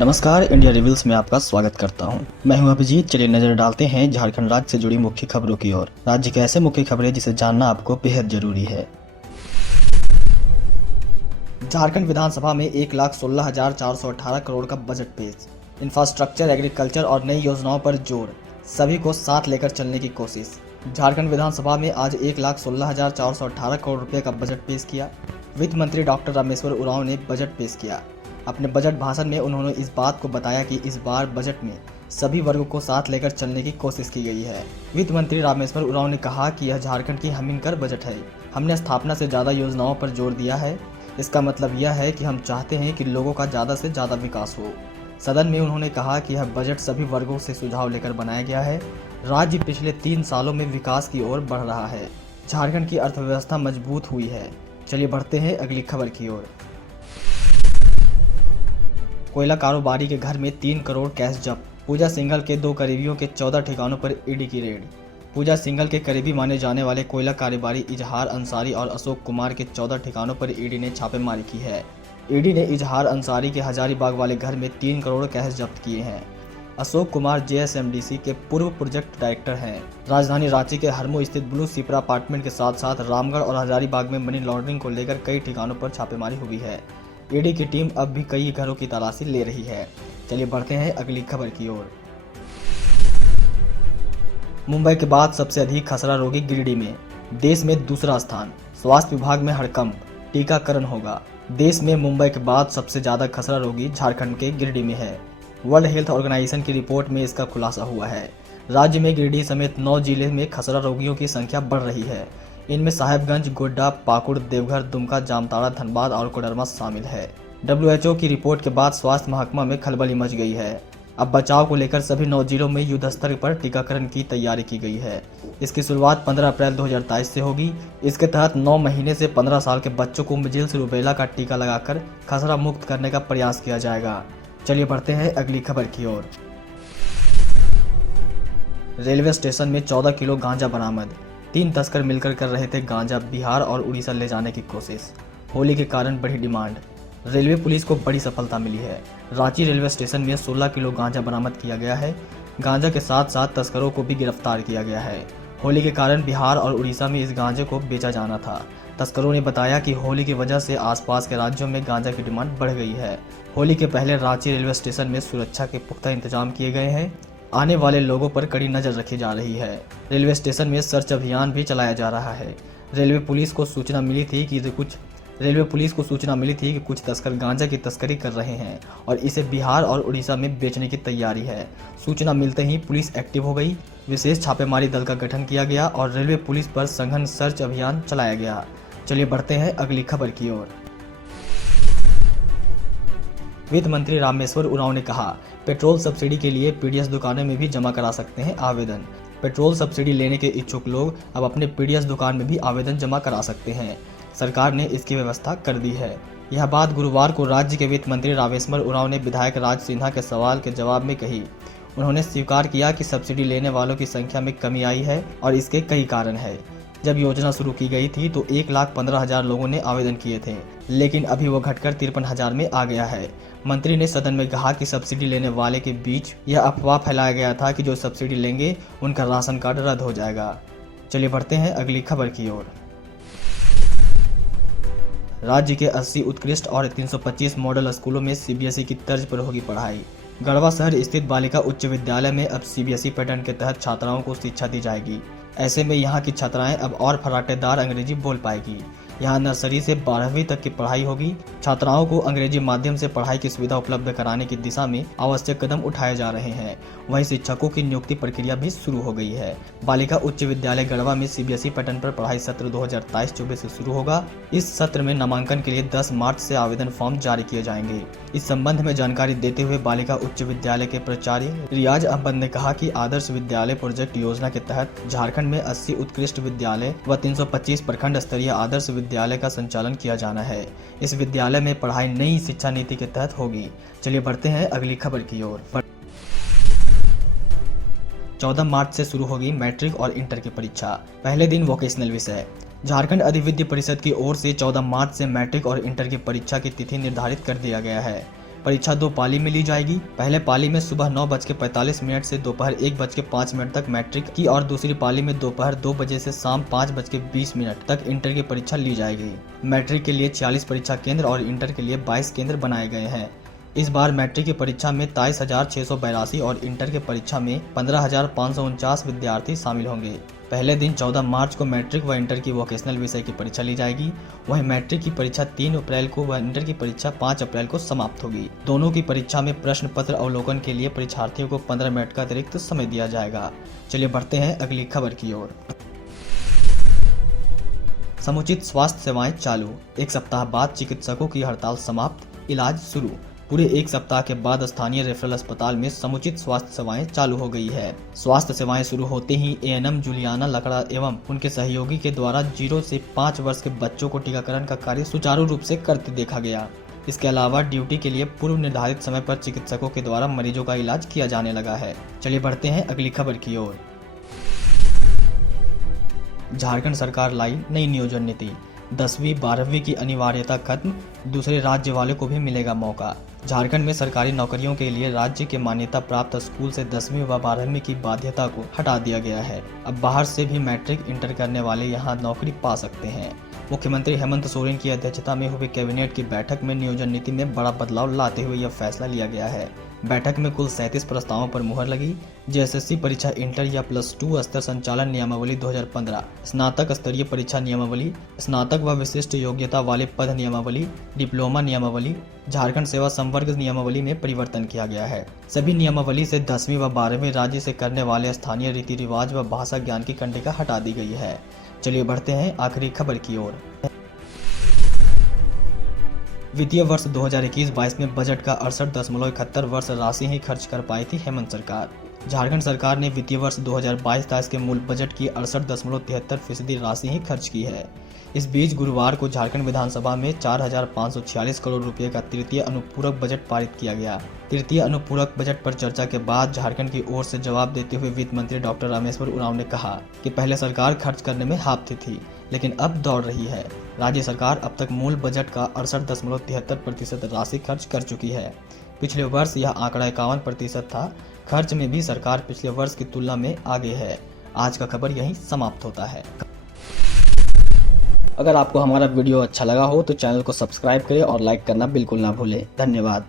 नमस्कार, India reveals में आपका स्वागत करता हूं। मैं हूं अभिजीत। चलिए नजर डालते हैं झारखंड राज्य से जुड़ी मुख्य खबरों की ओर। राज्य के ऐसे मुख्य खबरें जिसे जानना आपको बेहद जरूरी है। झारखंड विधानसभा में 1,16,418 करोड़ का बजट पेश। इंफ्रास्ट्रक्चर, एग्रीकल्चर और नई योजनाओं पर जोर, सभी को साथ लेकर चलने की कोशिश। झारखंड विधानसभा में आज 1,16,418 करोड़ रुपए का बजट पेश किया। वित्त मंत्री डॉक्टर रामेश्वर उरांव ने बजट पेश किया। अपने बजट भाषण में उन्होंने इस बात को बताया कि इस बार बजट में सभी वर्गों को साथ लेकर चलने की कोशिश की गई है। वित्त मंत्री रामेश्वर उरांव ने कहा कि यह झारखंड की हमिंग बजट है। हमने स्थापना से ज़्यादा योजनाओं पर जोर दिया है। इसका मतलब यह है कि हम चाहते हैं कि लोगों का ज़्यादा से ज़्यादा विकास हो। सदन में उन्होंने कहा कि यह बजट सभी वर्गों से सुझाव लेकर बनाया गया है। राज्य पिछले 3 सालों में विकास की ओर बढ़ रहा है। झारखंड की अर्थव्यवस्था मजबूत हुई है। चलिए बढ़ते हैं अगली खबर की ओर। कोयला कारोबारी के घर में 3 करोड़ कैश जब्त। पूजा सिंघल के 2 करीबियों के 14 ठिकानों पर ईडी की रेड। पूजा सिंघल के करीबी माने जाने वाले कोयला कारोबारी इजहार अंसारी और अशोक कुमार के 14 ठिकानों पर ईडी ने छापेमारी की है। ईडी ने इजहार अंसारी के हजारीबाग वाले घर में 3 करोड़ कैश जब्त किए हैं। अशोक कुमार जेएसएमडीसी के पूर्व प्रोजेक्ट डायरेक्टर हैं। राजधानी रांची के हरमो स्थित ब्लू सिपरा अपार्टमेंट के साथ साथ रामगढ़ और हजारीबाग में मनी लॉन्ड्रिंग को लेकर कई ठिकानों पर छापेमारी हुई है। ईडी की टीम अब भी कई घरों की तलाशी ले रही है। चलिए बढ़ते हैं अगली खबर की ओर। मुंबई के बाद सबसे अधिक खसरा रोगी गिरिडीह में, देश में दूसरा स्थान। स्वास्थ्य विभाग में हड़कंप, टीकाकरण होगा। देश में मुंबई के बाद सबसे ज्यादा खसरा रोगी झारखंड के गिरिडीह में है। वर्ल्ड हेल्थ ऑर्गेनाइजेशन की रिपोर्ट में इसका खुलासा हुआ है। राज्य में गिरिडीह समेत 9 जिले में खसरा रोगियों की संख्या बढ़ रही है। इनमें साहेबगंज, गोड्डा, पाकुड़, देवघर, दुमका, जामताड़ा, धनबाद और कोडरमा शामिल है। WHO की रिपोर्ट के बाद स्वास्थ्य महकमा में खलबली मच गई है। अब बचाव को लेकर सभी 9 जिलों में युद्ध स्तर पर टीकाकरण की तैयारी की गई है। इसकी शुरुआत 15 अप्रैल 2023 से होगी। इसके तहत 9 महीने से 15 साल के बच्चों को मीजल्स रूबेला का टीका लगाकर खसरा मुक्त करने का प्रयास किया जाएगा। चलिए बढ़ते हैं अगली खबर की ओर। रेलवे स्टेशन में 14 किलो गांजा बरामद। 3 तस्कर मिलकर कर रहे थे गांजा बिहार और उड़ीसा ले जाने की कोशिश। होली के कारण बढ़ी डिमांड। रेलवे पुलिस को बड़ी सफलता मिली है। रांची रेलवे स्टेशन में 16 किलो गांजा बरामद किया गया है। गांजा के साथ साथ तस्करों को भी गिरफ्तार किया गया है। होली के कारण बिहार और उड़ीसा में इस गांजे को बेचा जाना था। तस्करों ने बताया कि होली की वजह से आसपास के राज्यों में गांजा की डिमांड बढ़ गई है। होली के पहले रांची रेलवे स्टेशन में सुरक्षा के पुख्ता इंतजाम किए गए हैं। आने वाले लोगों पर कड़ी नजर रखी जा रही है। रेलवे स्टेशन में सर्च अभियान भी चलाया जा रहा है। रेलवे पुलिस को सूचना मिली थी कि कुछ तस्कर गांजा की तस्करी कर रहे हैं और इसे बिहार और उड़ीसा में बेचने की तैयारी है। सूचना मिलते ही पुलिस एक्टिव हो गई। विशेष छापेमारी दल का गठन किया गया और रेलवे पुलिस पर सघन सर्च अभियान चलाया गया। चलिए बढ़ते हैं अगली खबर की ओर। वित्त मंत्री रामेश्वर उरांव ने कहा, पेट्रोल सब्सिडी के लिए पीडीएस दुकानों में भी जमा करा सकते हैं आवेदन। पेट्रोल सब्सिडी लेने के इच्छुक लोग अब अपने पीडीएस दुकान में भी आवेदन जमा करा सकते हैं। सरकार ने इसकी व्यवस्था कर दी है। यह बात गुरुवार को राज्य के वित्त मंत्री रामेश्वर उरांव ने विधायक राज सिन्हा के सवाल के जवाब में कही। उन्होंने स्वीकार किया कि सब्सिडी लेने वालों की संख्या में कमी आई है और इसके कई कारण है। जब योजना शुरू की गई थी तो 1,15,000 लोगों ने आवेदन किए थे, लेकिन अभी वो घटकर 53,000 में आ गया है। मंत्री ने सदन में कहा कि सब्सिडी लेने वाले के बीच यह अफवाह फैलाया गया था कि जो सब्सिडी लेंगे उनका राशन कार्ड रद्द हो जाएगा। चलिए बढ़ते हैं अगली खबर की ओर। राज्य के 80 उत्कृष्ट और 325 मॉडल स्कूलों में सीबीएसई की तर्ज पर होगी पढ़ाई। गढ़वा शहर स्थित बालिका उच्च विद्यालय में अब सीबीएसई पैटर्न के तहत छात्राओं को शिक्षा दी जाएगी। ऐसे में यहाँ की छात्राएं अब और फराटेदार अंग्रेजी बोल पाएगी। यहाँ नर्सरी से 12वीं तक की पढ़ाई होगी। छात्राओं को अंग्रेजी माध्यम से पढ़ाई की सुविधा उपलब्ध कराने की दिशा में आवश्यक कदम उठाए जा रहे हैं। वहीं शिक्षकों की नियुक्ति प्रक्रिया भी शुरू हो गई है। बालिका उच्च विद्यालय गढ़वा में सीबीएसई पैटर्न पर पढ़ाई सत्र 2023-24 से शुरू होगा। इस सत्र में नामांकन के लिए 10 मार्च से आवेदन फॉर्म जारी किए जाएंगे। इस संबंध में जानकारी देते हुए बालिका उच्च विद्यालय के प्राचार्य रियाज अहमद ने कहा कि आदर्श विद्यालय प्रोजेक्ट योजना के तहत झारखंड में 80 उत्कृष्ट विद्यालय व 325 प्रखंड स्तरीय आदर्श विद्यालय का संचालन किया जाना है। इस विद्यालय में पढ़ाई नई शिक्षा नीति के तहत होगी। चलिए बढ़ते हैं अगली खबर की ओर। 14 मार्च से शुरू होगी मैट्रिक और इंटर की परीक्षा। पहले दिन वोकेशनल विषय। झारखंड अधिविद्य परिषद की ओर से 14 मार्च से मैट्रिक और इंटर की परीक्षा की तिथि निर्धारित कर दिया गया है। परीक्षा 2 पाली में ली जाएगी। पहले पाली में सुबह 9:45 से दोपहर 1:05 तक मैट्रिक की और दूसरी पाली में दोपहर 2 बजे से शाम 5:20 तक इंटर की परीक्षा ली जाएगी। मैट्रिक के लिए 46 परीक्षा केंद्र और इंटर के लिए 22 केंद्र बनाए गए हैं। इस बार मैट्रिक की परीक्षा में 23,682 और इंटर की परीक्षा में 15,549 विद्यार्थी शामिल होंगे। पहले दिन 14 मार्च को मैट्रिक व इंटर की वोकेशनल विषय की परीक्षा ली जाएगी। वहीं मैट्रिक की परीक्षा 3 अप्रैल को व इंटर की परीक्षा 5 अप्रैल को समाप्त होगी। दोनों की परीक्षा में प्रश्न पत्र अवलोकन के लिए परीक्षार्थियों को 15 मिनट का अतिरिक्त समय दिया जाएगा। चलिए बढ़ते हैं अगली खबर की ओर। समुचित स्वास्थ्य सेवाएं चालू, 1 सप्ताह बाद चिकित्सकों की हड़ताल समाप्त, इलाज शुरू। पूरे 1 सप्ताह के बाद स्थानीय रेफरल अस्पताल में समुचित स्वास्थ्य सेवाएं चालू हो गई है। स्वास्थ्य सेवाएं शुरू होते ही एएनएम जूलियाना लकड़ा एवं उनके सहयोगी के द्वारा 0 से 5 वर्ष के बच्चों को टीकाकरण का कार्य सुचारू रूप से करते देखा गया। इसके अलावा ड्यूटी के लिए पूर्व निर्धारित समय पर चिकित्सकों के द्वारा मरीजों का इलाज किया जाने लगा है। चलिए बढ़ते हैं अगली खबर की ओर। झारखंड सरकार लाई नई नियोजन नीति, 10वीं 12वीं की अनिवार्यता खत्म, दूसरे राज्य वाले को भी मिलेगा मौका। झारखंड में सरकारी नौकरियों के लिए राज्य के मान्यता प्राप्त स्कूल से 10वीं व 12वीं की बाध्यता को हटा दिया गया है। अब बाहर से भी मैट्रिक इंटर करने वाले यहां नौकरी पा सकते हैं। मुख्यमंत्री हेमंत सोरेन की अध्यक्षता में हुई कैबिनेट की बैठक में नियोजन नीति में बड़ा बदलाव लाते हुए यह फैसला लिया गया है। बैठक में कुल 37 प्रस्तावों पर मुहर लगी। जेएसएससी परीक्षा इंटर या +2 स्तर संचालन नियमावली 2015, स्नातक स्तरीय परीक्षा नियमावली, स्नातक व विशिष्ट योग्यता वाले पद नियमावली, डिप्लोमा नियमावली, झारखंड सेवा संवर्ग नियमावली में परिवर्तन किया गया है। सभी नियमावली से 10वीं व 12वीं राज्य से करने वाले स्थानीय रीति रिवाज व भाषा ज्ञान की कंडिका हटा दी गई है। चलिए बढ़ते हैं आखिरी खबर की ओर। वित्तीय वर्ष 2021-22 में बजट का 68.71 वर्ष राशि ही खर्च कर पाई थी हेमंत सरकार। झारखंड सरकार ने वित्तीय वर्ष 2022-23 के मूल बजट की 68.73% राशि ही खर्च की है। इस बीच गुरुवार को झारखंड विधानसभा में 4,546 करोड़ रुपए का तृतीय अनुपूरक बजट पारित किया गया। तृतीय अनुपूरक बजट पर चर्चा के बाद झारखंड की ओर से जवाब देते हुए वित्त मंत्री डॉक्टर रामेश्वर उरांव ने कहा कि पहले सरकार खर्च करने में हाफती थी, लेकिन अब दौड़ रही है। राज्य सरकार अब तक मूल बजट का 68.73% राशि खर्च कर चुकी है। पिछले वर्ष यह आंकड़ा 51% था। खर्च में भी सरकार पिछले वर्ष की तुलना में आगे है। आज का खबर यहीं समाप्त होता है। अगर आपको हमारा वीडियो अच्छा लगा हो तो चैनल को सब्सक्राइब करें और लाइक करना बिल्कुल ना भूलें। धन्यवाद।